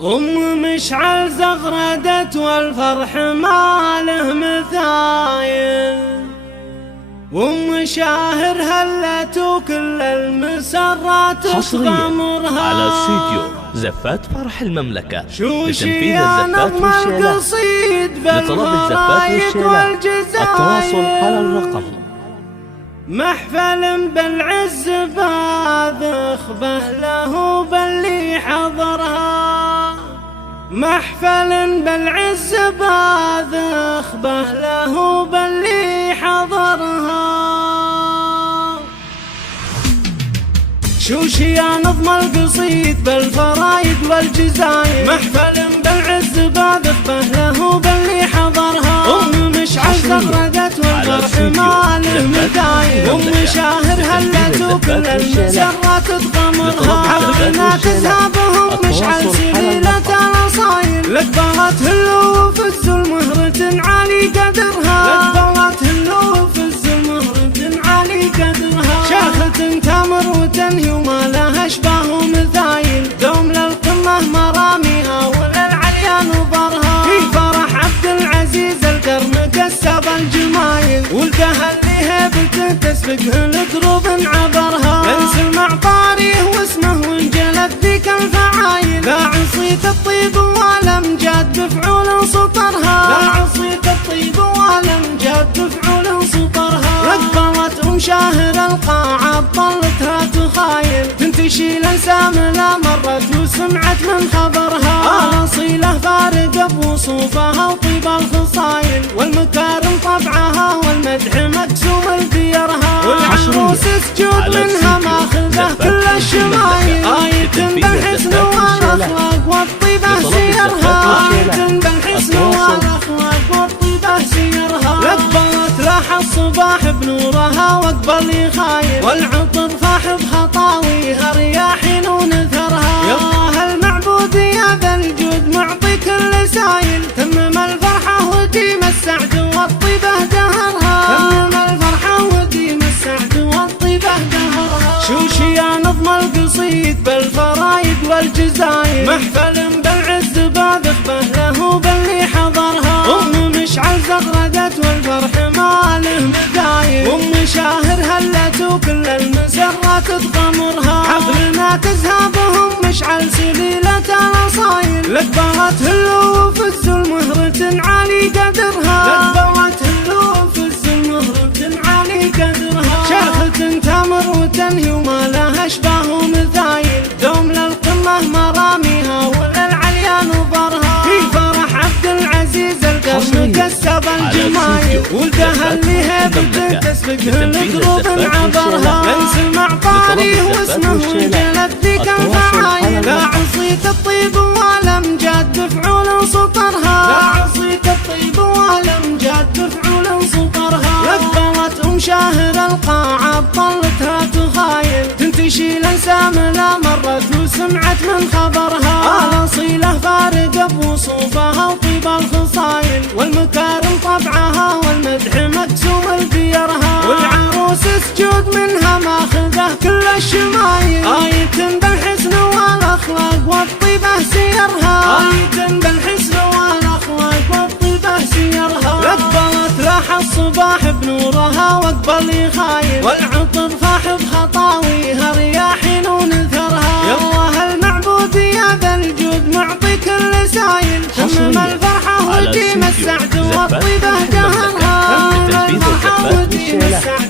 مشعل زغردت والفرح ما له مثايل، شاهر هلت وكل المسرات تغمرها. على استديو زفات فرح المملكة شوشي يا نظم القصيد لطلب الزفات والجزاير. التواصل على الرقم. محفل بالعز باذخ له باللي حضرها، محفل بالعز باذخ له باللي حضرها. شوشي يا نظم القصيد بالفرايد والجزاير، محفل بالعز باذخ له باللي حضرها. مشعل زغردت والفرح ما له مثايل، شاهر هلت وكل المسرات تغمرها. حفلنا تذهبهم مشعل سليلة الأصايل، لقبات هلو وفز المهرة عالي قدرها، لقبات هلو وفز المهرة عالي قدرها. شاخة تامر وتنهي وما لها اشباه مثايل، دوم للقمة مراميها وللعليا نظرها. في فرح عبد العزيز القرن كسب الجمايل، ولدها اللي هيبته تسبقه الدروب عبرها. انس المعطاري واسمه وانجلت ذيك الفعايل، لا عصيت الطيب والامجاد بفعول سطرها، لا عصيت الطيب والامجاد بفعول سطرها. رقبت شاهر القاعة طلتها تخايل، تنتشي الانسام لا مرت وسمعت من خبرها. اصيله فارقه بوصوفها وطيب الخصايل، والمكارم طبعها والمدح مقسوم لديرها. والعروس سجود منها ماخذه كل الشمايل، آية بالحسن والاخلاق والطيبه سيرها، آية بالحسن والاخلاق والطيبه سيرها. لقبت لاح الصباح بنورها واقبل يخايل، والعطر فاح بخطاويها رياحين ونثرها. يا الله المعبود يا ذا الجود معطي كل سايل، تمم الفرحه وديم السعد والطيبه دهرها، تمم الفرحه وديم السعد والطيبه دهرها. شوشي يا نظم القصيد بالفرايد والجزاير، محفل بالعز باذخ له باللي حضرها. مشعل زغردت والفرح ما له مثايل، شاهر هلت وكل المسرات تغمرها. حفلنا تذهبهم مشعل سليلة الأصايل، لقبات هلو وفز المهرة عالي قدرها، لقبات هلو وفز المهرة عالي قدرها. شاخة تامر وتنهي وما لها اشباه مثايل، دوم للقمة مراميها وللعليا نظرها. في فرح عبد العزيز القرن كسب الجمايل، ولدها اللي هيبته تسبقه الدروب عبرها. انس المعطاري واسمه وانجلت ذيك الفعايل، لا عصيت الطيب والامجاد بفعول سطرها، لا عصيت الطيب والامجاد بفعول سطرها. لقبت شاهر القاعة طلتها تخايل، تنتشي الانسام لا مرت وسمعت من خبرها. اصيله فارقه بوصوفها وطيب الخصايل، والمكارم طبعها والمدح مقسوم لديرها. والعروس سجود منها ماخذه كل الشمايل، آية بالحسن والاخلاق والطيبه سيرها، آية بالحسن والاخلاق والطيبه سيرها. لقبت لاح الصباح بنورها واقبل يخايل، والعطر فاح بخطاويها رياحين ونثرها. يا الله المعبود يا ذا الجود معطي كل سايل، تمم الفرحه وديم السعد والطيبه دهرها، تمم الفرحه وديم السعد